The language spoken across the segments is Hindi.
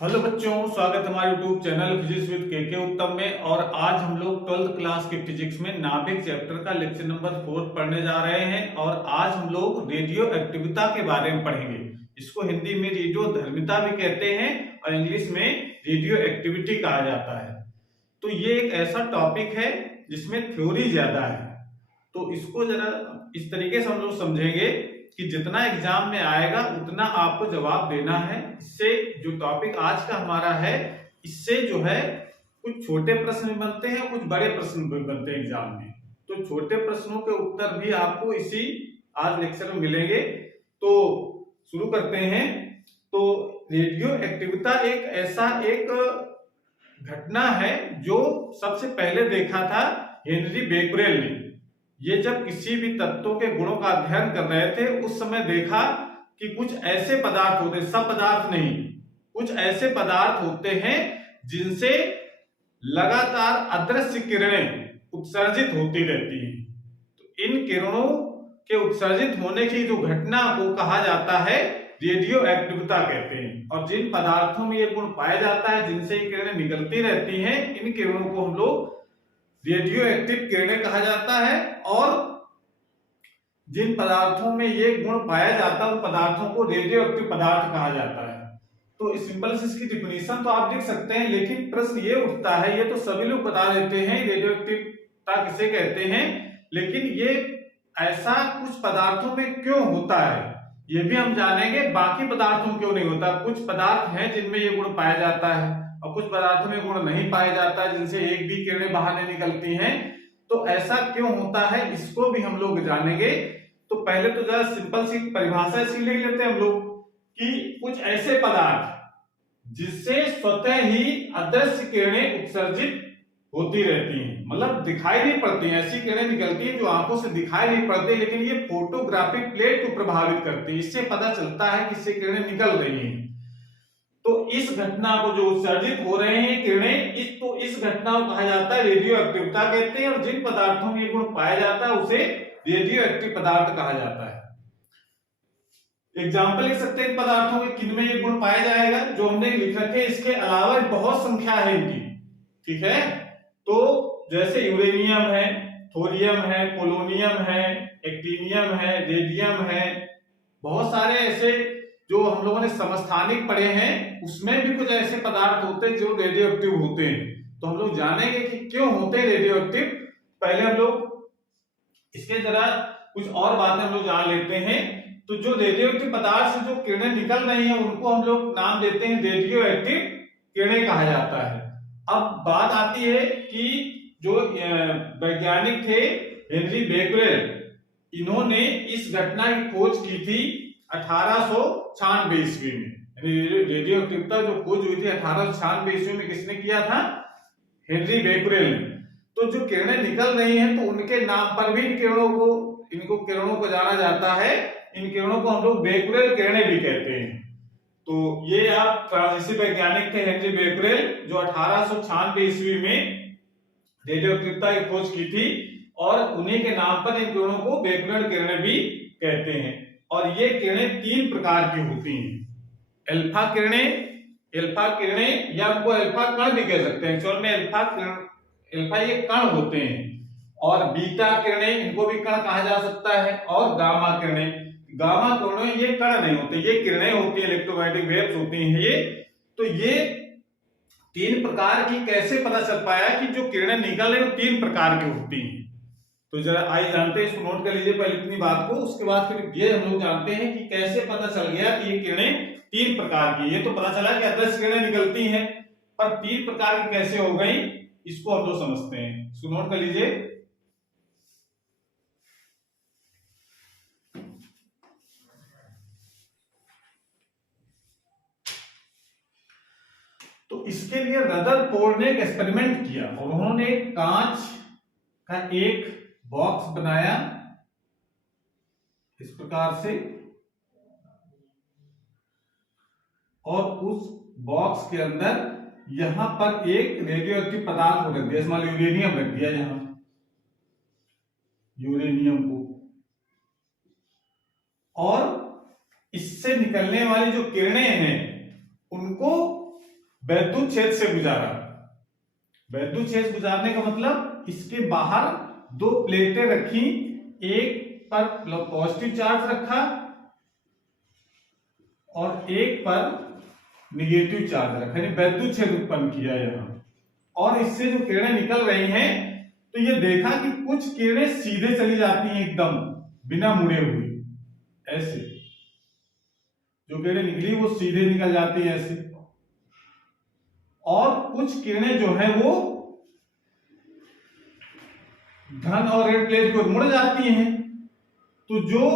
हेलो बच्चों, स्वागत है हमारे यूट्यूब चैनल फिजिक्स विद के उत्तम में। और आज हम लोग 12th क्लास के फिजिक्स में नाभिक चैप्टर का लेक्चर नंबर 4 पढ़ने जा रहे हैं। और आज हम लोग रेडियो एक्टिविता के बारे में पढ़ेंगे। इसको हिंदी में रेडियो धर्मिता भी कहते हैं और इंग्लिश में रेडियो एक्टिविटी कहा जाता है। तो ये एक ऐसा टॉपिक है जिसमें थ्योरी ज्यादा है, तो इसको जरा इस तरीके से हम लोग समझेंगे कि जितना एग्जाम में आएगा उतना आपको जवाब देना है। इससे जो टॉपिक आज का हमारा है, इससे जो है कुछ छोटे प्रश्न भी बनते हैं, कुछ बड़े प्रश्न भी बनते हैं एग्जाम में। तो छोटे प्रश्नों के उत्तर भी आपको इसी आज लेक्चर में मिलेंगे। तो शुरू करते हैं। तो रेडियो एक्टिविता एक ऐसा एक घटना है जो सबसे पहले देखा था हेनरी बेक्वेल ने। ये जब किसी भी तत्वों के गुणों का अध्ययन कर रहे थे उस समय देखा कि कुछ ऐसे पदार्थ होते, सब पदार्थ नहीं, कुछ ऐसे पदार्थ होते हैं जिनसे लगातार अदृश्य किरणें उत्सर्जित होती रहती हैं। तो इन किरणों के उत्सर्जित होने की जो घटना को कहा जाता है रेडियो एक्टिविता कहते हैं। और जिन पदार्थों में ये गुण पाया जाता है, जिनसे ये किरणें निकलती रहती हैं, इन किरणों को हम लोग रेडियो एक्टिव किरणें कहा जाता है। और जिन पदार्थों में ये गुण पाया जाता है उन पदार्थों को रेडियो एक्टिव पदार्थ कहा जाता है। तो सिंपल से इसकी डिफिनीशन तो आप लिख सकते हैं, लेकिन प्रश्न ये उठता है, ये तो सभी लोग बता देते हैं रेडियो एक्टिविटा किसे कहते हैं, लेकिन ये ऐसा कुछ पदार्थों में क्यों होता है ये भी हम जानेंगे। बाकी पदार्थों में क्यों नहीं होता। कुछ पदार्थ हैं जिनमें ये गुण पाया जाता है और कुछ पदार्थों में गुण नहीं पाया जाता है, जिनसे एक भी किरणें बाहर नहीं निकलती हैं। तो ऐसा क्यों होता है इसको भी हम लोग जानेंगे। तो पहले तो जरा सिंपल सी परिभाषा इसकी लिख लेते हैं हम लोग कि कुछ ऐसे पदार्थ जिससे स्वतः ही अदृश्य किरणें उत्सर्जित होती रहती हैं, मतलब दिखाई नहीं पड़ती हैं। ऐसी किरणें निकलती हैं जो आंखों से दिखाई नहीं पड़ती, लेकिन ये फोटोग्राफिक प्लेट को प्रभावित करती है। इससे पता चलता है कि इससे किरणें निकल रही हैं। तो इस घटना को जो उत्सर्जित हो रहे हैं किरणें, इस घटना को कहा जाता है रेडियो एक्टिविता कहते हैं। और जिन पदार्थों में ये गुण पाया जाता है उसे रेडियो एक्टिव पदार्थ कहा जाता है। एग्जाम्पल लिख सकते हैं पदार्थों के किनमें ये गुण पाया जाएगा जो हमने लिख रखे। इसके अलावा बहुत संख्या है इनकी, ठीक है। तो जैसे यूरेनियम है, थोरियम है, पोलोनियम है, एक्टिनियम है, रेडियम है, बहुत सारे ऐसे जो हम लोगों ने समस्थानिक पढ़े हैं उसमें भी कुछ ऐसे पदार्थ होते हैं जो रेडियो एक्टिव होते हैं। तो हम लोग जानेंगे कि क्यों होते हैं रेडियो एक्टिव। पहले हम लोग इसके जरा कुछ और बातें हम लोग जान लेते हैं। तो जो रेडियो एक्टिव पदार्थ से जो किरणें निकल रही हैं उनको हम लोग नाम देते हैं रेडियो एक्टिव किरणें कहा जाता है। अब बात आती है कि जो वैज्ञानिक थे हेनरी बेक्वेल, इन्होंने इस घटना की खोज की थी 1896 ईस्वी में। रेडियो एक्टिविटी जो खोज हुई थी 1896 ईस्वी में किसने किया था? हेनरी बेक्वेल ने। तो जो किरणें निकल रही हैं तो उनके नाम पर भी इनको किरणों को जाना जाता है। इन किरणों को हम लोग बेक्वेल किरणें भी कहते हैं। तो ये आप फ्रांसीसी वैज्ञानिक थे हेनरी बेक्वेल जो 1896 ईस्वी में रेडियो एक्टिविटी की खोज की थी, और उन्हीं के नाम पर इन किरणों को बेक्वेल किरणें भी कहते हैं। और ये किरणें 3 प्रकार की होती हैं। अल्फा किरणें या उनको अल्फा कण भी कह सकते हैं। एक्चुअल में अल्फा ये कण होते हैं। और बीटा किरणें, इनको भी कण कहा जा सकता है। और गामा किरणें ये कण नहीं होते, ये किरणें होती हैं, इलेक्ट्रोमैग्नेटिक वेव्स होती हैं ये। तो ये 3 प्रकार की कैसे पता चल पाया कि जो किरणें निकल रही हैं 3 प्रकार की होती हैं। तो जरा आइए जानते हैं, इसको नोट कर लीजिए पहले इतनी बात को। उसके बाद फिर ये हम लोग जानते हैं कि कैसे पता चल गया कि ये किरणें 3 प्रकार की। ये तो पता चला कि अदृश्य किरणें निकलती हैं, पर 3 प्रकार की कैसे हो गई इसको हम लोग समझते हैं। इसको नोट कर लीजिए। तो इसके लिए रदरफोर्ड ने एक एक्सपेरिमेंट किया और उन्होंने कांच का एक बॉक्स बनाया इस प्रकार से, और उस बॉक्स के अंदर यहां पर एक रेडियो एक्टिव पदार्थ को रख दिया। मान लो यूरेनियम रख दिया, यहां यूरेनियम को, और इससे निकलने वाली जो किरणें हैं उनको वैद्युत क्षेत्र से गुजारा। वैद्युत क्षेत्र गुजारने का मतलब इसके बाहर दो प्लेटें रखी, एक पर पॉजिटिव चार्ज रखा और एक पर निगेटिव चार्ज रखा, यानी वैद्युत क्षेत्र उत्पन्न किया यहां। और इससे जो किरणें निकल रही हैं तो ये देखा कि कुछ किरणें सीधे चली जाती हैं एकदम बिना मुड़े हुए, ऐसे जो किरणें निकली वो सीधे निकल जाती है ऐसे, और कुछ किरणें जो है वो धन और ऋण प्लेट को मुड़ जाती हैं। तो जो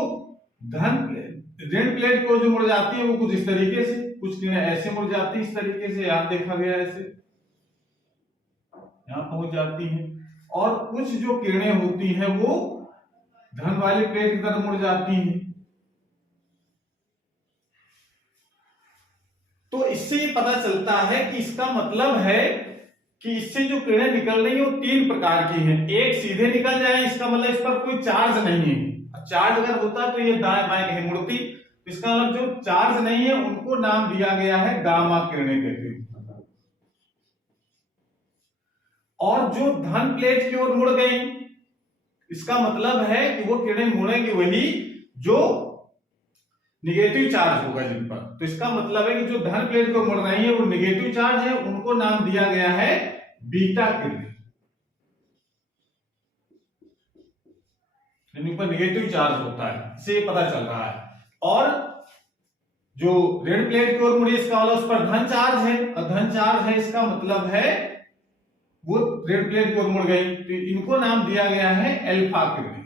ऋण प्लेट को जो मुड़ जाती है वो कुछ इस तरीके से, कुछ किरणें ऐसे मुड़ जाती है इस तरीके से, यहां देखा गया ऐसे यहां पहुंच जाती हैं, और कुछ जो किरणें होती हैं वो धन वाली प्लेट की तरफ मुड़ जाती हैं। तो इससे ये पता चलता है कि इसका मतलब है कि इससे जो किरणें निकल रही है वो तीन प्रकार की हैं। एक सीधे निकल जाए, इसका मतलब इस पर कोई चार्ज नहीं है, चार्ज अगर होता तो ये दाएं बाएं नहीं मुड़ती, इसका मतलब जो चार्ज नहीं है उनको नाम दिया गया है गामा किरणें कहते हैं। और जो धन प्लेट की ओर मुड़ गई, इसका मतलब है कि वो किरणें मुड़ेंगी वही जो निगेटिव चार्ज होगा जिन पर। तो इसका मतलब है कि जो धन प्लेट को मुड़ रही है वो निगेटिव चार्ज है, उनको नाम दिया गया है बीटा किरणें, यानी पर निगेटिव चार्ज होता है, इससे ये पता चल रहा है। और जो ऋण प्लेट की ओर मुड़ी, इसका मतलब उस पर धन चार्ज है, और धन चार्ज है इसका मतलब है वो ऋण प्लेट की ओर मुड़ गई, तो इनको नाम दिया गया है अल्फा किरणें।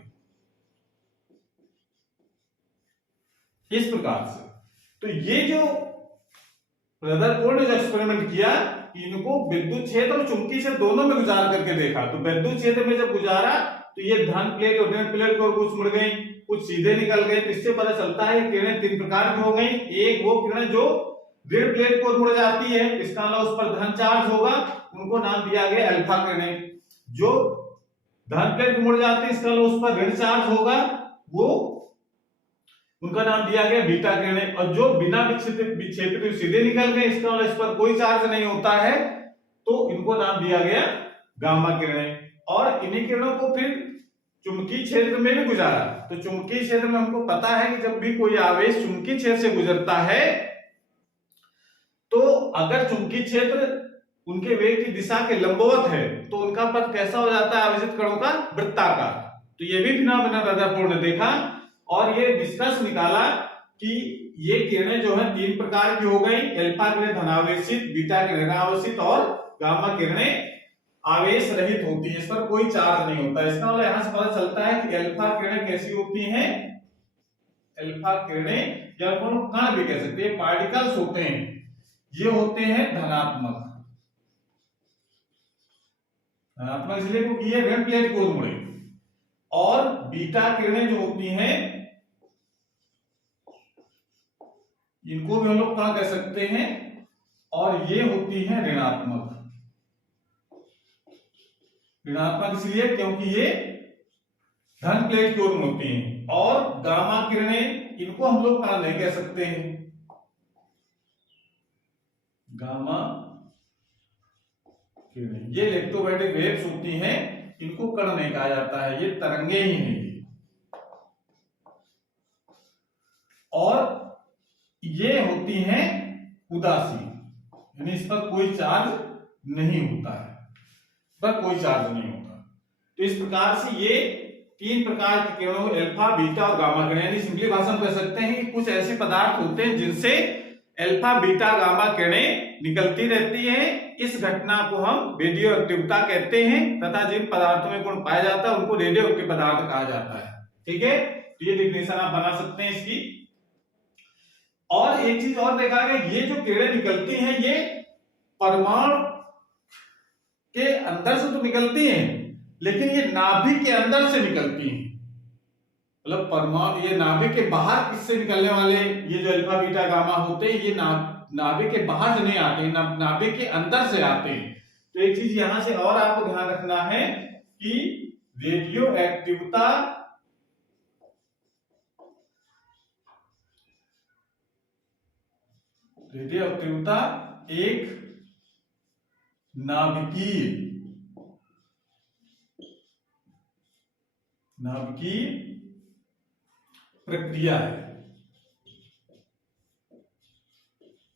इस प्रकार से तो ये जो रदरफोर्ड ने जो एक्सपेरिमेंट किया, इनको विद्युत क्षेत्र और चुंबकीय क्षेत्र दोनों में गुजार करके देखा। तो विद्युत क्षेत्र में जब गुजारा तो ये धन प्लेट और ऋण प्लेट को कुछ मुड़ गई, कुछ सीधे निकल गए, तो इससे पता चलता है किरणें तीन प्रकार की हो गई। एक वो किरणें जो ऋण प्लेट को मुड़ जाती है, इसका मतलब उस पर धन चार्ज होगा, उनको नाम दिया गया अल्फा किरणें। जो धन प्लेट को मुड़ जाती है, इसका मतलब उस पर ऋण चार्ज होगा, वो उनका नाम दिया गया बीटा किरणें। और जो बिना विक्षेपित सीधे निकल गए, इसका मतलब इस पर कोई चार्ज नहीं होता है, तो इनको नाम दिया गया गामा किरणें। और इन्हीं किरणों को फिर चुंबकीय क्षेत्र में भी गुजारा। तो चुंबकीय क्षेत्र में हमको पता है कि जब भी कोई आवेश चुंबकीय क्षेत्र से गुजरता है तो अगर चुंबकीय क्षेत्र उनके वेग की दिशा के लंबवत है तो उनका पथ कैसा हो जाता है आवेशित कणों का, वृत्ताकार। तो ये भी फिनोमेना रदरफोर्ड ने देखा और ये निष्कर्ष निकाला कि ये किरणें जो है तीन प्रकार की हो गई, अल्फा किरणें धनावेशित, बीटा किरणें ऋणावेशित और गामा किरणें आवेश रहित होती है, इस पर कोई चार्ज नहीं होता। इसका मतलब यहां से पता चलता है कि अल्फा किरणें कैसी होती हैं, अल्फा किरणें या कण भी कह सकते हैं, पार्टिकल्स होते हैं, ये होते हैं धनात्मक। धनात्मक इसलिए क्योंकि ये ऋण प्लेट की ओर मुड़े। और बीटा किरणें जो होती हैं इनको भी हम लोग कण कह सकते हैं, और ये होती हैं ऋणात्मक। ऋणात्मक इसलिए क्योंकि ये धन प्लेट की ओर मुड़ती हैं। और गामा किरणें, इनको हम लोग कण नहीं कह सकते हैं, गामा किरणें ये इलेक्ट्रोमैग्नेटिक वेव्स होती हैं, इनको कण नहीं कहा जाता है, ये तरंगे ही हैं। और ये होती हैं उदासीन, यानी इस पर कोई चार्ज नहीं होता है, पर कोई चार्ज नहीं होता। तो इस प्रकार से ये तीन प्रकार की किरणों, अल्फा, बीटा और गामा किरणें, यानी सिंपली भाषा में कह सकते हैं कि कुछ ऐसे पदार्थ होते हैं जिनसे अल्फा, बीटा, गामा किरणें निकलती रहती हैं। इस घटना को हम रेडियो एक्टिविता कहते हैं तथा जिन पदार्थों में गुण पाया जाता है उनको रेडियो एक्टिव पदार्थ कहा जाता है। ठीक है, तो ये डिफिनेशन आप बना सकते हैं इसकी। और एक चीज और देखा गया, ये जो किरणें निकलती हैं ये परमाणु के अंदर से तो निकलती हैं, लेकिन ये नाभिक के अंदर से निकलती हैं। मतलब परमाणु, ये नाभिक के बाहर किससे निकलने वाले ये जो अल्फा, बीटा, गामा होते हैं, ये नाभिक के बाहर से नहीं आते, नाभिक के अंदर से आते हैं। तो एक चीज यहां से और आपको ध्यान रखना है कि रेडियो एक्टिविता एक नाभिकीय नाभिकीय प्रक्रिया है।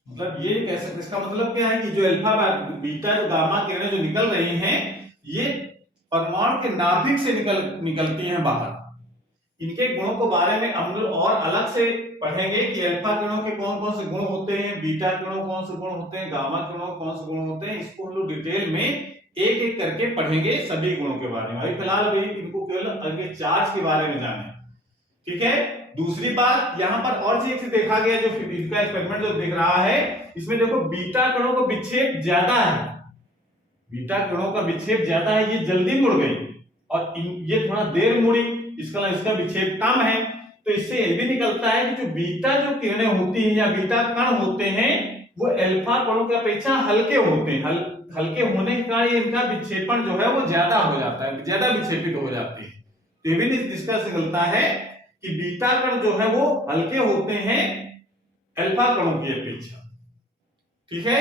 मतलब ये कह सकते, इसका मतलब क्या है कि जो अल्फा बीटा जो गामा किरणें जो निकल रही हैं, ये परमाणु के नाभिक से निकलती हैं बाहर। इनके गुणों के बारे में हम लोग और अलग से पढ़ेंगे कि अल्फा किरणों के कौन कौन से गुण होते हैं, बीटा किरणों कौन से गुण होते हैं, गामा किरणों कौन से गुण होते हैं। इसको हम लोग डिटेल में एक एक करके पढ़ेंगे सभी गुणों के बारे में। अभी फिलहाल अभी इनको केवल आगे चार्ज के बारे में जाना है, ठीक है। दूसरी बात, यहाँ पर और चीज देखा गया, जो इनका एक्सपेरिमेंट जो दिख रहा है, इसमें देखो बीटा किरणों का विक्षेप ज्यादा है, बीटा किरणों का विक्षेप ज्यादा है, ये जल्दी मुड़ गई, और ये थोड़ा देर मुड़ी, इसका विक्षेप कम है। तो इससे यह भी निकलता है कि जो बीटा जो किरणें होती हैं या बीटा कण होते हैं, वो अल्फा कणों की अपेक्षा हल्के होते हैं। हल्के होने के कारण इनका विक्षेपण जो है वो ज्यादा हो जाता है, ज्यादा विक्षेपित हो जाती है। तो ये भी निष्कर्ष निकलता है कि बीटा कण जो है वो हल्के होते हैं अल्फा कणों की अपेक्षा, ठीक है।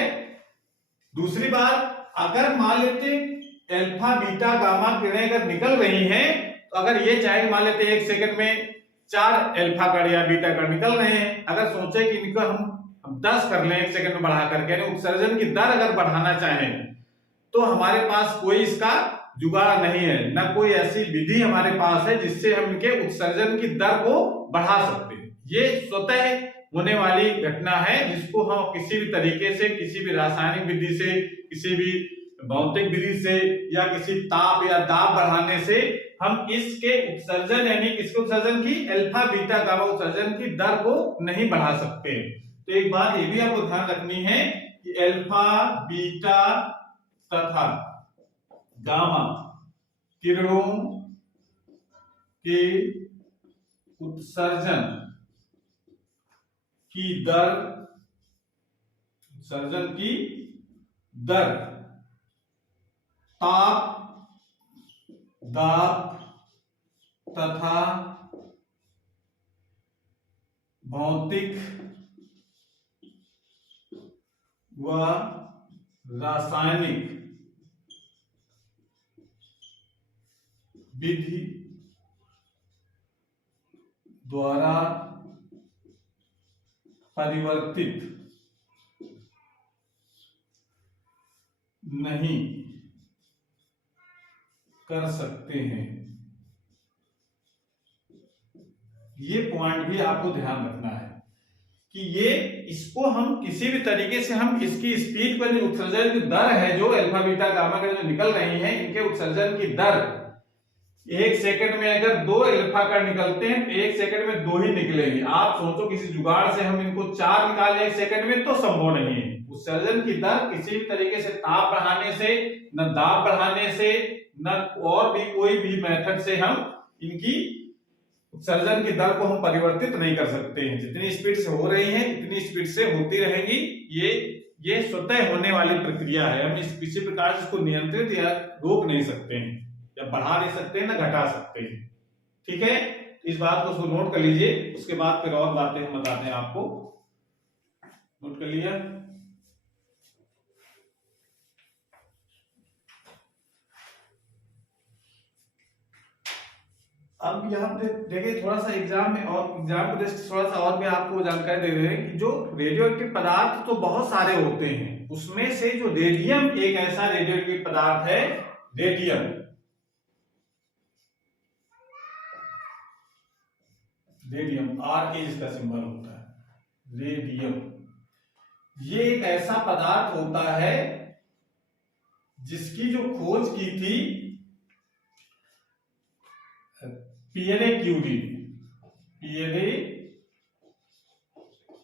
दूसरी बात, अगर मान लेते अल्फा बीटा गामा किरणें अगर निकल रही हैं, तो अगर ये चाहे मान लेते 1 सेकंड में 4 अल्फा कण या बीटा कण निकल रहे हैं, अगर सोचे कि इनको हम 10 कर लें 1 सेकंड में बढ़ा करके, यानी उत्सर्जन की दर अगर बढ़ाना चाहें, तो हमारे पास कोई इसका जुगाड़ नहीं है, न कोई ऐसी विधि हमारे पास है जिससे हम इनके उत्सर्जन की दर को बढ़ा सकते हैं। ये स्वतः होने वाली घटना है, जिसको हम किसी भी तरीके से, किसी भी रासायनिक विधि से, किसी भी भौतिक विधि से, या किसी ताप या दाब बढ़ाने से हम इसके उत्सर्जन, यानी किसके उत्सर्जन की, अल्फा बीटा गामा उत्सर्जन की दर को नहीं बढ़ा सकते। तो एक बात ये भी आपको ध्यान रखनी है कि अल्फा बीटा तथा गामा किरणों के उत्सर्जन की दर, उत्सर्जन की दर ताप, दाब तथा भौतिक व रासायनिक विधि द्वारा परिवर्तित नहीं कर सकते हैं। ये पॉइंट भी आपको ध्यान रखना है कि ये, इसको हम किसी भी तरीके से हम इसकी स्पीड पर, जो उत्सर्जन की दर है, जो अल्फा बीटा गामा के जो निकल रही हैं, इनके उत्सर्जन की दर 1 सेकंड में अगर 2 अल्फा कण निकलते हैं, तो 1 सेकंड में 2 ही निकलेंगे। आप सोचो किसी जुगाड़ से हम इनको 4 निकालें 1 सेकंड में, तो संभव नहीं है। उत्सर्जन की दर किसी भी तरीके से ताप बढ़ाने से, न दाब बढ़ाने से, न और भी कोई भी मेथड से हम इनकी उत्सर्जन की दर को हम परिवर्तित नहीं कर सकते हैं। जितनी स्पीड से हो रही है इतनी स्पीड से होती रहेंगी। ये स्वतः होने वाली प्रक्रिया है, हम इस किसी प्रकार से इसको नियंत्रित या रोक नहीं सकते हैं, या बढ़ा नहीं सकते हैं, ना घटा सकते हैं, ठीक है। इस बात को नोट कर लीजिए, उसके बाद फिर और बातें हम बताते हैं आपको। नोट कर लिया। अब यहाँ पे देखिए, थोड़ा सा एग्जाम में और एग्जाम को थोड़ा सा और भी आपको जानकारी दे रहे हैं कि जो रेडियो एक्टिव पदार्थ तो बहुत सारे होते हैं, उसमें से जो रेडियम एक ऐसा रेडियो एक्टिव पदार्थ है, रेडियम, रेडियम आर के जिसका सिंबल होता है, रेडियम, ये एक ऐसा पदार्थ होता है जिसकी जो खोज की थी पियरे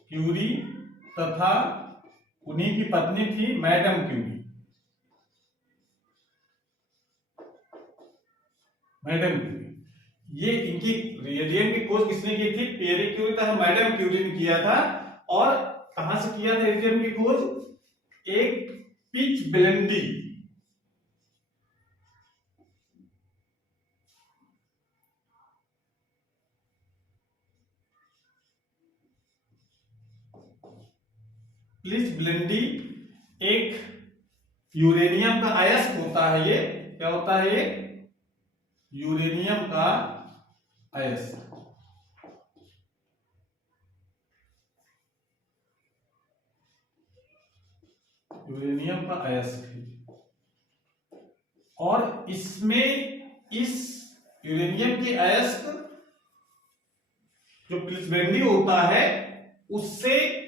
क्यूरी तथा उन्हीं की पत्नी थी मैडम क्यूरी। ये इनकी रेडियम की खोज किसने की थी? पियरे क्यूरी तथा मैडम क्यूरी ने किया था। और कहां से किया था रेडियम की खोज? एक पिच ब्लेंडी, एक यूरेनियम का अयस्क होता है ये, क्या होता है ये? यूरेनियम का अयस्क। यूरेनियम का अयस्क। और इसमें इस यूरेनियम के अयस्क जो प्लिसबेंडी होता है उससे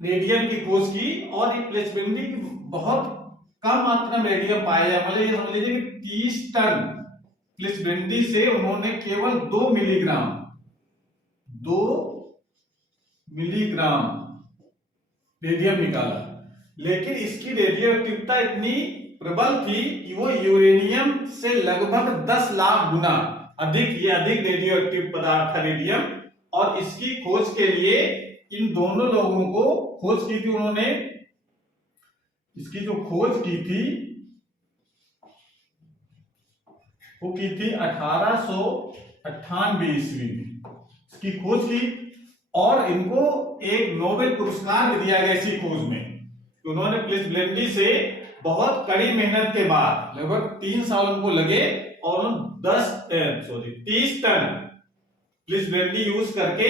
रेडियम की खोज की, और ये प्लिसबेंडी की बहुत कम मात्रा में रेडियम पाया जाए, मतलब ये समझ लीजिए कि 30 टन प्लिसबेंडी से उन्होंने केवल 2 मिलीग्राम रेडियम निकाला। लेकिन इसकी रेडियो एक्टिविटी इतनी प्रबल थी कि वो यूरेनियम से लगभग 10 लाख गुना अधिक, ये अधिक रेडियो एक्टिव पदार्थ था रेडियम। और इसकी खोज के लिए इन दोनों लोगों को खोज की थी उन्होंने, इसकी जो खोज की थी वो की थी 1898 ईस्वी में, इसकी खोज की। और इनको एक नोबेल पुरस्कार भी दिया गया इसी खोज में। उन्होंने प्लिसबेंडी से बहुत कड़ी मेहनत के बाद, लगभग 3 साल उनको लगे, और 30 टन प्लिसबेंडी यूज करके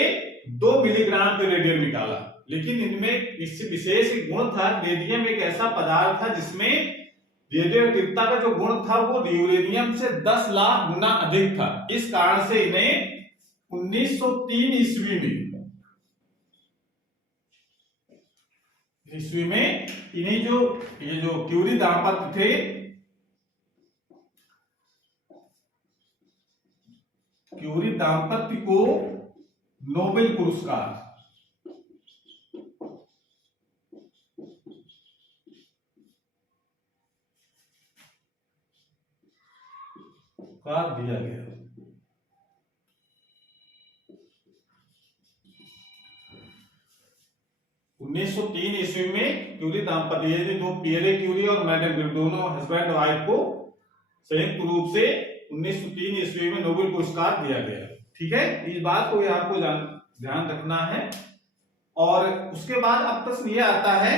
2 मिलीग्राम पे रेडियम निकाला। लेकिन इनमें इससे विशेष गुण था, रेडियम एक ऐसा पदार्थ था जिसमें रेडियो एक्टिविटी का जो गुण था वो यूरेनियम से 10 लाख गुना अधिक था। इस कारण से इन्हें 1903 ईस्वी में इन्हें ये जो क्यूरी दांपत्य थे, क्यूरी दांपत्य को नोबेल पुरस्कार दिया गया। उन्नीस सौ 3 ईस्वी में क्यूरी दांपत्य, ये दो पियरे क्यूरी और मैडम क्यूरी, दोनों हस्बैंड वाइफ को संयुक्त रूप से 1903 ईस्वी में नोबेल पुरस्कार दिया गया। ठीक है, इस बात को आपको ध्यान रखना है। और उसके बाद अब प्रश्न ये आता है,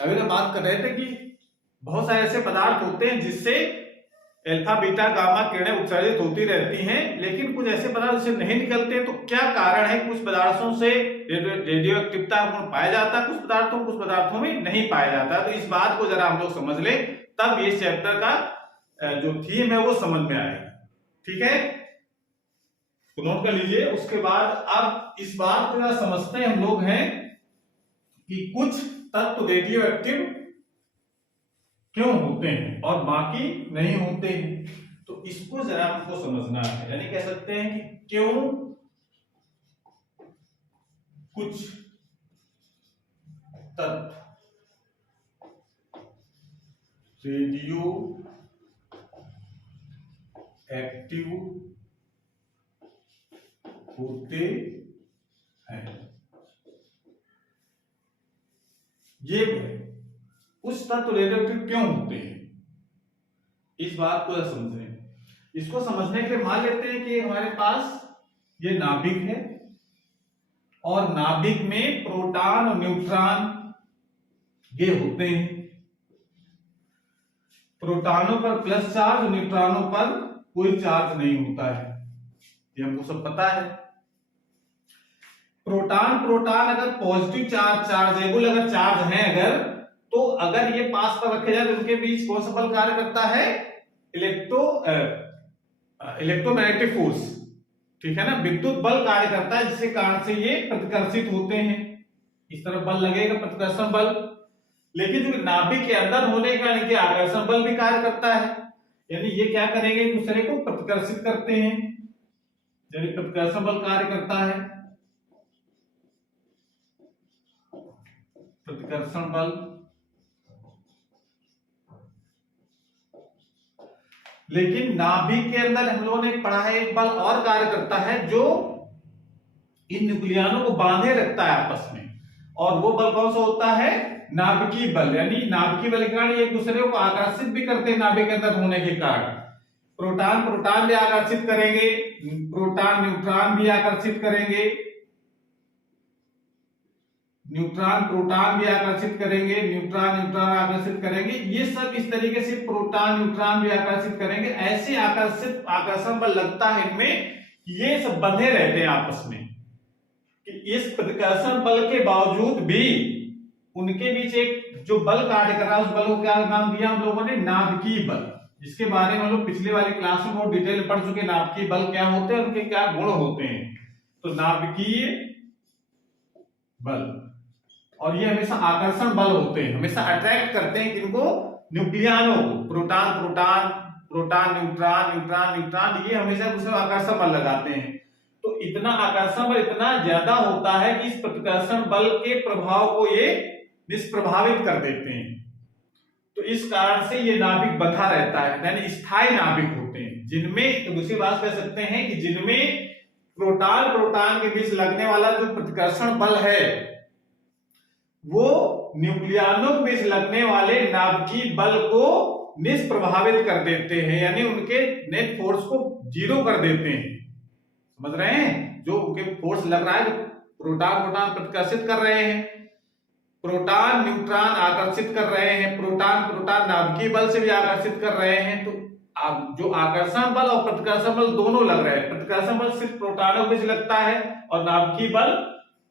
अभी हम बात कर रहे थे कि बहुत सारे ऐसे पदार्थ होते हैं जिससे अल्फा बीटा गामा किरणें उत्सर्जित होती रहती हैं, लेकिन कुछ ऐसे पदार्थ जिससे नहीं निकलते, तो क्या कारण है? कुछ पदार्थों से रेडियो एक्टिविटी पाया जाता है, कुछ पदार्थों में नहीं पाया जाता। तो इस बात को जरा हम लोग समझ ले, तब ये चैप्टर का जो थीम है वो समझ में आएगा। ठीक है, तो नोट कर लीजिए। उसके बाद अब इस बात को जरा समझते हैं हम लोग हैं कि कुछ तत्व रेडियो एक्टिव क्यों होते हैं और बाकी नहीं होते हैं। तो इसको जरा आपको समझना है, यानी कह सकते हैं कि क्यों कुछ तत्व रेडियो एक्टिव होते हैं। ये उस तत्व रेडियो एक्टिव क्यों होते हैं, इस बात को समझें। इसको समझने के लिए मान लेते हैं कि हमारे पास ये नाभिक है, और नाभिक में प्रोटॉन और न्यूट्रॉन ये होते हैं। प्रोटॉनों पर प्लस चार्ज, न्यूट्रॉनों पर कोई चार्ज नहीं होता है, ये हमको सब पता है। प्रोटॉन अगर पॉजिटिव चार्जेबल अगर चार्ज है अगर, तो अगर ये पास पर रखे जाए तो उनके बीच कौन सा बल कार्य करता है? इलेक्ट्रोमैग्नेटिक फोर्स, ठीक है ना, विद्युत बल कार्य करता है, जिसके कारण से ये प्रतिकर्षित होते हैं। इस तरफ बल लगेगा, प्रतिकर्षण बल। लेकिन जो नाभिक के अंदर होने का यानी कि आकर्षण बल भी कार्य करता है, यानी ये क्या करेंगे? एक दूसरे को प्रतिकर्षित करते हैं, यानी प्रतिकर्षण बल कार्य करता है, प्रतिकर्षण बल। लेकिन नाभिक के अंदर हम लोगों ने पढ़ा है एक बल और कार्य करता है जो इन न्यूक्लियनों को बांधे रखता है आपस में, और वो बल कौन सा होता है? नाभिकीय बल। यानी नाभिकीय बल के कारण एक दूसरे को आकर्षित भी करते हैं नाभिक के अंदर होने के कारण। प्रोटॉन भी आकर्षित करेंगे, प्रोटॉन न्यूट्रॉन भी आकर्षित करेंगे, न्यूट्रॉन प्रोटॉन भी आकर्षित करेंगे, न्यूट्रॉन न्यूट्रॉन आकर्षित करेंगे, ये सब इस तरीके से प्रोटॉन न्यूट्रॉन भी आकर्षित करेंगे। ऐसे आकर्षण बल लगता है इनमें, ये सब बंधे रहते हैं आपस में, कि इस प्रतिकर्षण बल के बावजूद भी उनके बीच एक जो बल कार्य कर रहा है, उस बल को क्या नाम दिया हम लोगों ने? नाभिकीय बल, जिसके बारे में हम लोग पिछले वाली क्लास में बहुत डिटेल पढ़ चुके। नाभिकीय बल क्या होते हैं, उनके क्या गुण होते हैं। तो नाभिकीय बल, और ये हमेशा आकर्षण बल होते हैं, हमेशा अट्रैक्ट करते हैं किनको? न्यूक्लियनों को। Proton proton, proton neutron, neutron neutron, ये हमेशा उसमें आकर्षण बल लगाते हैं। तो इतना आकर्षण बल इतना ज्यादा होता है कि इस प्रतिकर्षण बल के प्रभाव को ये निष्प्रभावित कर देते हैं। तो इस कारण से ये नाभिक बंधा रहता है, यानी स्थायी नाभिक होते हैं, जिनमें तो दूसरी बात कह सकते हैं कि जिनमें प्रोटॉन प्रोटॉन के बीच लगने वाला जो प्रतिकर्षण बल है वो न्यूक्लियनों के बीच लगने वाले नाभिकीय बल को निष्प्रभावित कर देते हैं, यानी उनके नेट फोर्स को जीरो कर देते हैं। समझ रहे हैं? जो उनके फोर्स लग रहा है, प्रोटॉन प्रोटॉन प्रतिकर्षित कर रहे हैं, प्रोटॉन न्यूट्रॉन आकर्षित कर रहे हैं, प्रोटॉन प्रोटॉन नाभिकीय बल से भी आकर्षित कर रहे हैं। तो जो आकर्षण बल और प्रतिकर्षण बल दोनों लग रहे हैं। प्रतिकर्षण बल सिर्फ प्रोटॉनों के बीच लगता है और नाभिकीय बल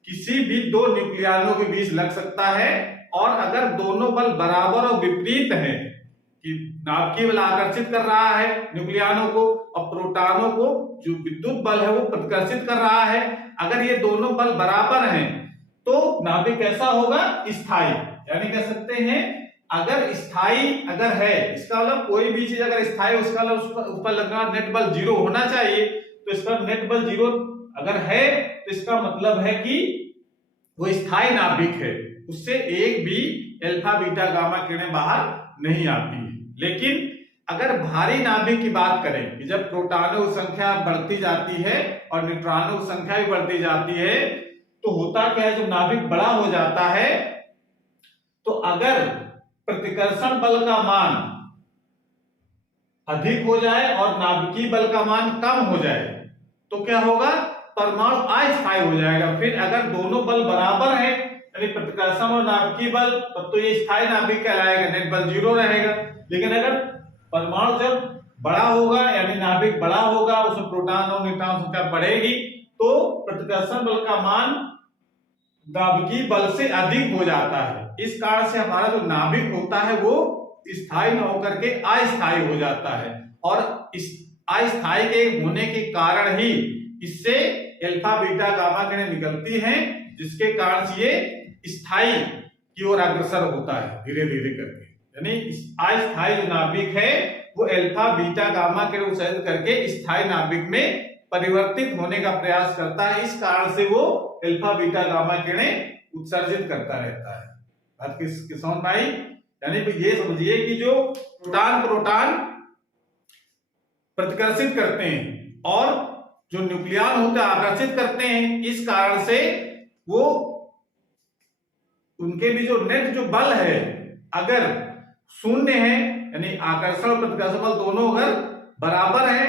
किसी भी दो न्यूक्लियनों के बीच लग सकता है। और अगर दोनों बल बराबर और विपरीत हैं, कि नाभिकीय बल आकर्षित कर रहा है न्यूक्लियनों को और प्रोटॉनों को जो विद्युत बल है वो प्रतिकर्षित कर रहा है, अगर ये दोनों बल बराबर हैं तो नाभिक कैसा होगा? स्थायी। यानी कह सकते हैं अगर स्थायी अगर है, इसका मतलब कोई भी चीज अगर स्थायी, उसका मतलब उस पर लगना नेट बल जीरो होना चाहिए। तो इसका नेट बल जीरो अगर है तो इसका मतलब है कि वो स्थायी नाभिक है, उससे एक भी अल्फा बीटा गामा किरणें बाहर नहीं आती है। लेकिन अगर भारी नाभिक की बात करें कि जब प्रोटॉनों की संख्या बढ़ती जाती है और न्यूट्रॉनों की संख्या भी बढ़ती जाती है, तो होता क्या है, जब नाभिक बड़ा हो जाता है तो अगर प्रतिकर्षण बल का मान अधिक हो जाए और नाभिकीय बल का मान कम हो जाए तो क्या होगा? परमाणु अस्थायी हो जाएगा। फिर अगर दोनों बल बराबर है, यानी प्रतिकर्षण और नाभिकीय बल, तब तो ये स्थायी नाभिक कहलाएगा, नेट बल जीरो रहेगा। लेकिन अगर परमाणु जब बड़ा होगा, यानी नाभिक बड़ा होगा, उसमें प्रोटॉन और न्यूट्रॉन संख्या बढ़ेगी, तो प्रतिकर्षण बल का मान नाभिकीय बल से अधिक हो जाता है। इस कारण से हमारा जो नाभिक होता है वो स्थायी न होकर के अस्थायी हो जाता है। और इस अस्थायी के होने के कारण ही इससे अल्फा बीटा गामा किरणें निकलती हैं, जिसके कारण से ये स्थायी की ओर अग्रसर होता है धीरे धीरे करके। यानी अस्थायी जो नाभिक है वो अल्फा बीटा गामा किरण उत्सर्जित करके स्थायी नाभिक में परिवर्तित होने का प्रयास करता है। इस कारण से वो अल्फा बीटा गामा किरणें उत्सर्जित करता रहता है। बात किसान भाई, यानी ये समझिए कि जो प्रोटॉन प्रोटॉन प्रतिकर्षित करते हैं और जो न्यूक्लियन होते हैं आकर्षित करते हैं, इस कारण से वो उनके भी जो नेट जो बल है अगर शून्य है, यानी आकर्षण और प्रतिकर्षण बल दोनों अगर बराबर है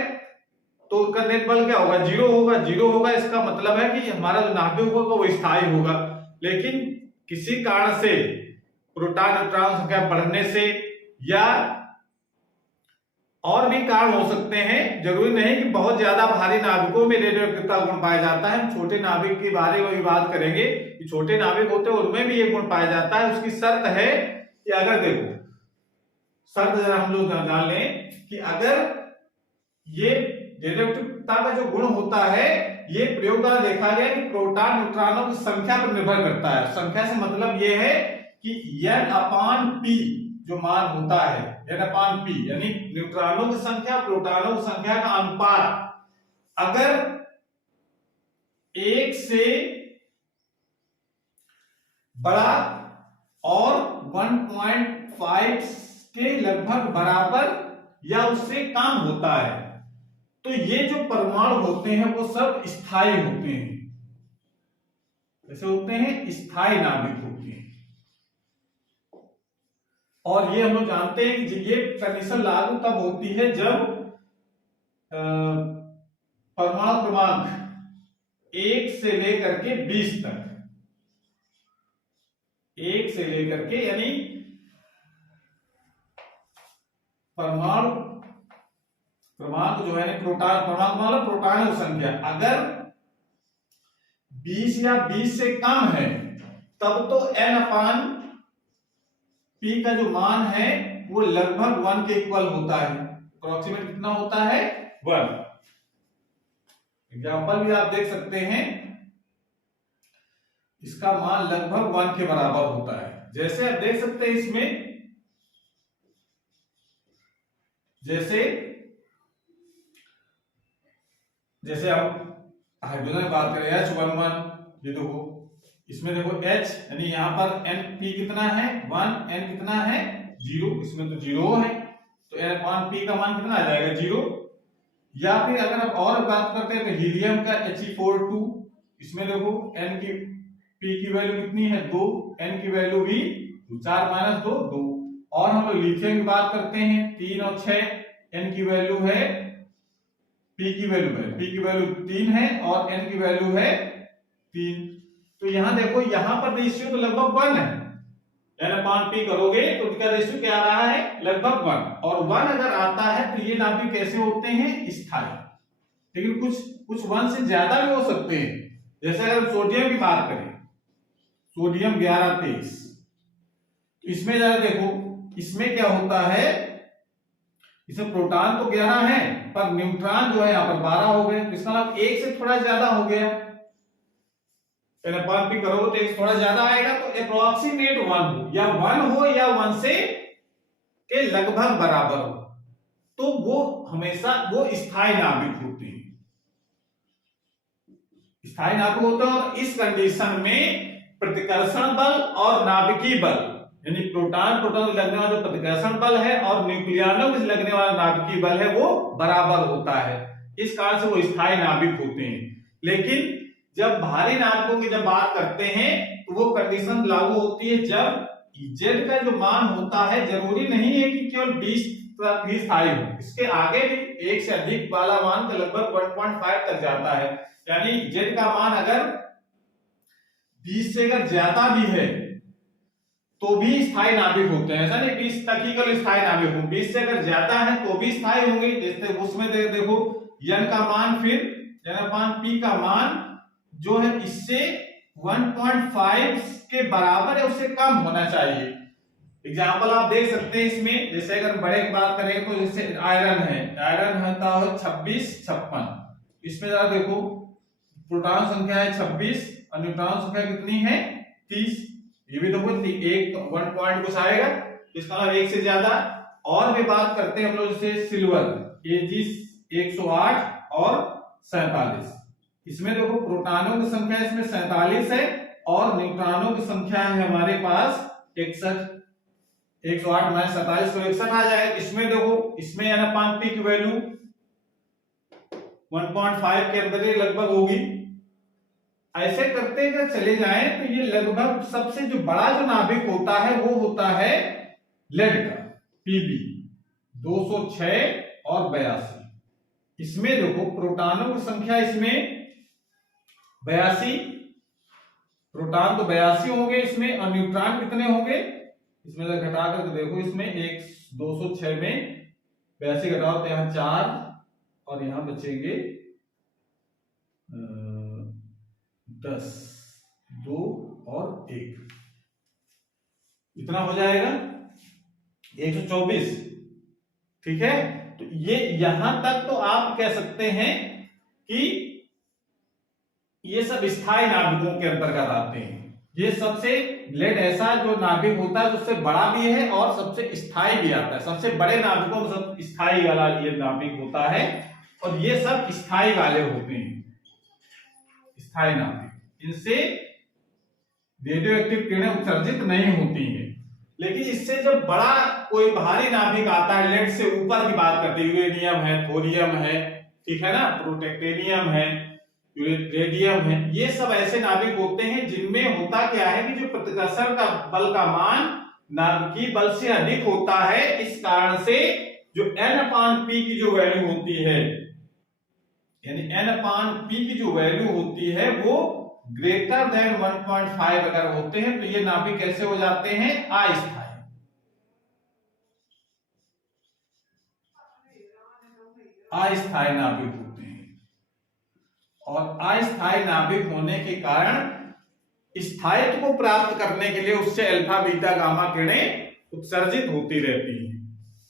तो उनका नेट बल क्या होगा? जीरो होगा। जीरो होगा इसका मतलब है कि हमारा जो नाभिक होगा वो स्थायी होगा। लेकिन किसी कारण से प्रोटॉन न्यूट्रॉन संख्या बढ़ने से या और भी कारण हो सकते हैं, जरूरी नहीं कि बहुत ज्यादा भारी नाभिकों में रेडियोएक्टिविटी गुण पाया जाता है। हम छोटे नाभिक के बारे में भी बात करेंगे कि छोटे नाभिक होते हैं उनमें भी ये गुण पाया जाता है। उसकी शर्त है कि अगर देखो शर्त जरा हम लोग जान लें कि अगर ये रेडियोएक्टिविटी का जो गुण होता है ये प्रयोग द्वारा देखा गया कि प्रोटॉन न्यूट्रॉनों की संख्या पर निर्भर करता है। संख्या से मतलब ये है कि n/p जो मान होता है n/p, यानी न्यूट्रॉनों की संख्या प्रोटॉनों की संख्या का अनुपात अगर 1 से बड़ा और 1.5 के लगभग बराबर या उससे कम होता है तो ये जो परमाणु होते हैं वो सब स्थायी होते हैं। कैसे होते हैं? स्थायी नाभिक होते हैं। और ये हम लोग जानते हैं कि ये कंडीशन लागू तब होती है जब परमाणु क्रमांक 1 से लेकर के 20 तक 1 से लेकर के, यानी परमाणु जो है प्रोटॉन, परमाणु मतलब प्रोटॉन संख्या अगर 20 या 20 से कम है तब तो n/p का जो मान है वो लगभग 1 के इक्वल होता है। अप्रोक्सीमेट कितना होता है? 1। एग्जाम्पल भी आप देख सकते हैं, इसका मान लगभग 1 के बराबर होता है। जैसे आप देख सकते हैं इसमें, जैसे हम हाइड्रोजन में बात करें H11, ये देखो इसमें देखो H यानी यहाँ पर Np कितना है 1, N कितना है 0, इसमें तो 0 है, तो N/p का मान कितना आ जाएगा 0। या फिर अगर आप और बात करते हैं तो हीलियम का He42, इसमें देखो N की p की वैल्यू कितनी है 2, N की वैल्यू भी 4 - 2 2। और हम लोग लिथियम की बात करते हैं 3 और 6, N की वैल्यू है, p की वैल्यू 3 है और N की वैल्यू है 3। तो यहां देखो यहां पर रेशियो तो लगभग 1 है, N/p करोगे तो इसका रेशियो क्या आ रहा है लगभग 1। और 1 अगर आता है तो ये नाभिक कैसे होते हैं स्थायी, लेकिन कुछ 1 से ज्यादा भी हो सकते हैं। जैसे अगर सोडियम की बात करें, सोडियम 11-23, इसमें जरा देखो इसमें क्या होता है, इसमें प्रोटॉन तो 11 है पर न्यूट्रॉन जो है यहाँ पर 12 हो गए, तो इसका मतलब 1 से थोड़ा ज्यादा हो गया। N/p करोगे तो 1 थोड़ा ज्यादा आएगा, तो अप्रोक्सीमेट 1 हो या 1 से के लगभग बराबर हो, तो वो हमेशा वो स्थायी नाभिक होते हैं, स्थायी नाभिक होते हैं। और इस कंडीशन में प्रतिकर्षण बल और नाभिकीय बल, यानी प्रोटॉन से लगने वाला जो प्रतिकर्षण बल है और न्यूक्लियनों से लगने वाला नाभिकीय बल है वो बराबर होता है, इस कारण से वो स्थायी नाभिक होते हैं। लेकिन जब भारी नाभिकों की जब बात करते हैं तो वो कंडीशन लागू होती है जब Z का जो मान होता है जरूरी नहीं है कि केवल 20 तक ही स्थायी हो, इसके आगे भी 1 से अधिक वाला मान तो लगभग 1.5 तक जाता है। यानी Z का मान अगर 20 से अगर ज्यादा भी है तो भी स्थायी नाभिक होते हैं, ऐसा नहीं 20 तक ही केवल स्थायी नाभिक हो, 20 से अगर ज्यादा है तो भी स्थायी होंगे। जैसे उसमें देखो N का मान, फिर N/p का मान जो है इससे 1.5 के बराबर है, उससे कम होना चाहिए। एग्जाम्पल आप देख सकते हैं इसमें, जैसे अगर बड़े की बात करें तो जैसे आयरन होता है 26-56, इसमें जरा देखो प्रोटॉन संख्या है 26 और न्यूट्रॉन संख्या कितनी है 30, ये भी देखो 1 पॉइंट कुछ आएगा, इसका मतलब 1 से ज्यादा। और भी बात करते हैं हम लोग जैसे सिल्वर Ag 108 और 47, इसमें देखो प्रोटॉनों की संख्या इसमें 47 है और न्यूट्रॉनों की संख्या है हमारे पास 61, 108 - 47 तो 61 आ जाएगा। इसमें देखो इसमें N/p की वैल्यू 1.5 के अंदर ही लगभग होगी। ऐसे करते अगर चले जाएं तो ये लगभग सबसे जो बड़ा जो नाभिक होता है वो होता है लेड का Pb 206 और 82। इसमें देखो प्रोटॉनों की संख्या इसमें 82, प्रोटॉन तो 82 होंगे इसमें, और न्यूट्रॉन कितने होंगे इसमें घटा कर देखो, इसमें 206 में 82 घटाओ तो यहाँ 4 और यहाँ बचेंगे 10, 2 और 1, इतना हो जाएगा 124। ठीक है, तो ये यहां तक तो आप कह सकते हैं कि ये सब स्थायी नाभिकों के अंतर्गत आते हैं। ये सबसे लेड ऐसा जो नाभिक होता है उससे बड़ा भी है और सबसे स्थायी भी आता है, सबसे बड़े नाभिकों में सब स्थायी वाला ये नाभिक होता है और ये सब स्थायी वाले होते हैं, स्थायी नाभिक। इनसे रेडियो एक्टिव किरणें उत्सर्जित नहीं होती हैं। लेकिन इससे जब बड़ा कोई भारी नाभिक आता है, लेड से ऊपर की बात करते हैं, यूरेनियम है, थोरियम है, ठीक है ना, प्रोटेक्टेनियम है, रेडियम है, ये सब ऐसे नाभिक होते हैं जिनमें होता क्या है कि जो प्रतिकर्षण का बल का मान नाभिकीय बल से अधिक होता है। इस कारण से जो N/p की जो वैल्यू होती है यानी n/p की जो वैल्यू होती है वो ग्रेटर देन 1.5 अगर होते हैं तो ये नाभिक कैसे हो जाते हैं, अस्थायी। अस्थायी नाभिक होते हैं। और अस्थायी नाभिक होने के कारण स्थायित्व को प्राप्त करने के लिए उससे अल्फा बीटा गामा किरणें उत्सर्जित होती रहती हैं।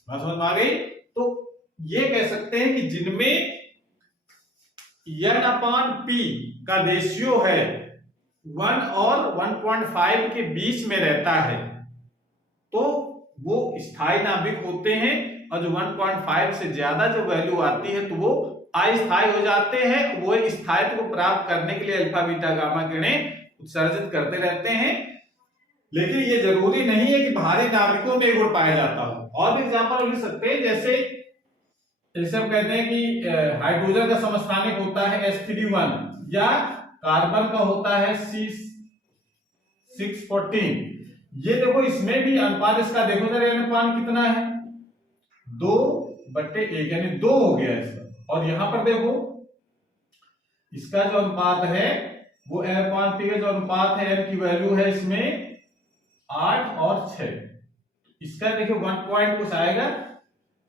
बात समझ में आ गई? तो ये कह सकते हैं कि जिनमें n/p का रेशियो है 1 और 1.5 के बीच में रहता है तो वो स्थायी नाभिक होते हैं, और जो 1.5 से ज्यादा जो वैल्यू आती है तो वो अस्थायी हो जाते हैं। वो स्थायित्व को प्राप्त करने के लिए अल्फा बीटा गामा किरणें उत्सर्जित करते रहते हैं। लेकिन ये जरूरी नहीं है कि भारी नाभिकों में गुण पाया जाता हो। और भी एग्जांपल लिख सकते हैं, जैसे हम कहते हैं कि हाइड्रोजन का समस्थानिक होता है H3 या कार्बन का होता है C614। ये देखो इसमें भी अनुपात इसका देखो जरा, अनुपात कितना है 2/1 यानी 2 हो गया इसका। और यहां पर देखो इसका जो अनुपात है वो n/p का जो अनुपात है, n की वैल्यू है इसमें 8 और 6। इसका देखिए 1 पॉइंट कुछ आएगा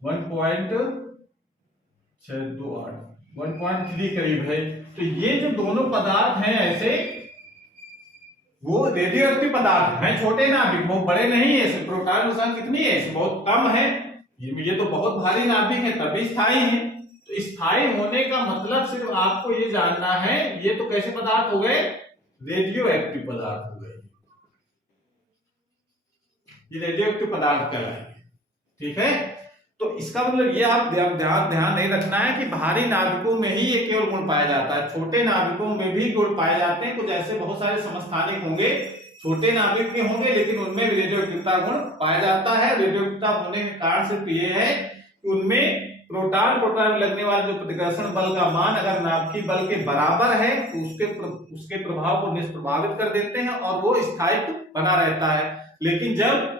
1.628 करीब है। तो ये जो दोनों पदार्थ हैं ऐसे वो रेडियोएक्टिव पदार्थ हैं, छोटे नाभिक, वो बड़े नहीं है। प्रोटॉन नुकसान कितनी है, बहुत कम है। ये तो बहुत भारी नाभिक है तभी स्थायी है। तो स्थायी होने का मतलब सिर्फ आपको ये जानना है, ये तो कैसे पदार्थ हो गए, रेडियो एक्टिव पदार्थ हो गए। ये रेडियो एक्टिव पदार्थ कहलाएंगे। ठीक है, तो इसका मतलब ये आप ध्यान नहीं रखना है कि भारी नाभिकों में ही ये केवल गुण पाया जाता है, छोटे नाभिकों में भी गुण पाए जाते हैं। कुछ ऐसे बहुत सारे समस्थानिक होंगे, छोटे नाभिक के होंगे, लेकिन उनमें भी रेडियोएक्टिवता गुण पाया जाता है। रेडियोएक्टिवता होने के कारण सिर्फ ये है कि उनमें प्रोटॉन में लगने वाले जो प्रतिकर्षण बल का मान अगर नाभिकीय बल के बराबर है तो उसके प्रभाव को निष्प्रभावित कर देते हैं और वो स्थायित्व बना रहता है। लेकिन जब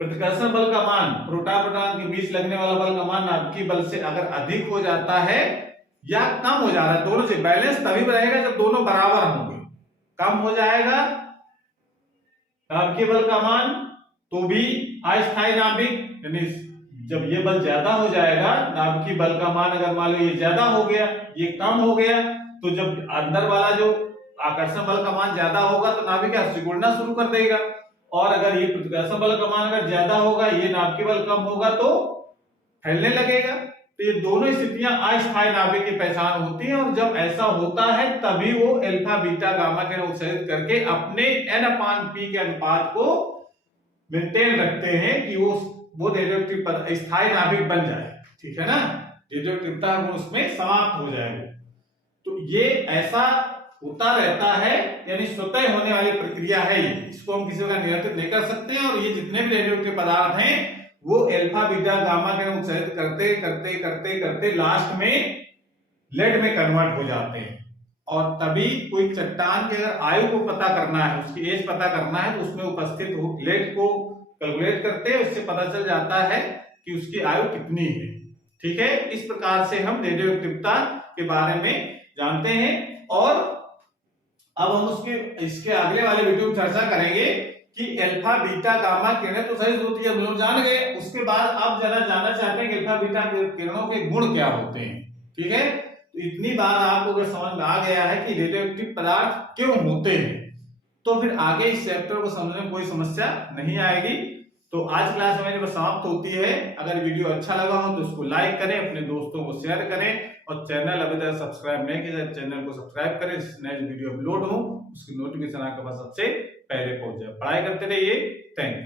प्रतिकर्षण बल का मान प्रोटॉन के बीच लगने वाला बल का मान नाभिकीय बल से अगर अधिक हो जाता है या कम हो जा रहा है, दोनों से बैलेंस तभी रहेगा जब दोनों बराबर होंगे। कम हो जाएगा नाभिकीय बल का मान तो भी अस्थायी नाभिक, यानी जब ये बल ज्यादा हो जाएगा, नाभिकीय बल का मान अगर मान लो ये ज्यादा हो गया ये कम हो गया, तो जब अंदर वाला जो आकर्षण बल का मान ज्यादा होगा तो नाभिक सिकुड़ना शुरू कर देगा। और अगर ये प्रतिकर्षण बल का मान अगर ज्यादा होगा, ये नाभिकीय बल कम होगा तो फैलने लगेगा। तो ये दोनों स्थितियां अस्थायी नाभिक की पहचान होती है। और जब ऐसा होता है तभी वो अल्फा बीटा गामा के उत्सर्जित करके अपने n/p के अनुपात को मेंटेन रखते हैं कि वो रेडियोएक्टिव स्थायी नाभिक बन जाए। ठीक है ना, रेडियोएक्टिवता गुण उसमें समाप्त हो जाएगा। तो ये ऐसा होता रहता है, यानी स्वतः होने वाली प्रक्रिया है ये, इसको हम किसी का नियंत्रित नहीं कर सकते हैं। और ये जितने भी रेडियोएक्टिव पदार्थ हैं वो अल्फा बीटा गामा के उत्सर्जित करते करते करते करते लास्ट में लेड में कन्वर्ट हो जाते हैं। और तभी कोई चट्टान के अगर आयु को पता करना है, उसकी एज पता करना है, तो उसमें उपस्थित लेड को कैलकुलेट करते हैं, उससे पता चल जाता है कि उसकी आयु कितनी है। ठीक है, इस प्रकार से हम रेडियोएक्टिवता के बारे में जानते हैं। और अब हम इसके अगले वाले वीडियो में चर्चा करेंगे कि अल्फा बीटा गामा किरणें तो सही होती है, हम लोग जान गए। उसके बाद आप जरा जानना चाहते हैं कि अल्फा बीटा किरणों के गुण क्या होते हैं। ठीक है, तो इतनी बार आपको अगर समझ में आ गया है कि रेडियोएक्टिव पदार्थ क्यों होते हैं, तो फिर आगे इस चैप्टर को समझने में कोई समस्या नहीं आएगी। तो आज क्लास हमारी पर समाप्त होती है। अगर वीडियो अच्छा लगा हो तो उसको लाइक करें, अपने दोस्तों को शेयर करें, और चैनल अभी तक सब्सक्राइब नहीं किया चैनल को सब्सक्राइब करें, नए वीडियो अपलोड हो उसकी नोटिफिकेशन आपके पास सबसे पहले पहुंच जाए। पढ़ाई करते रहिए। Thank you.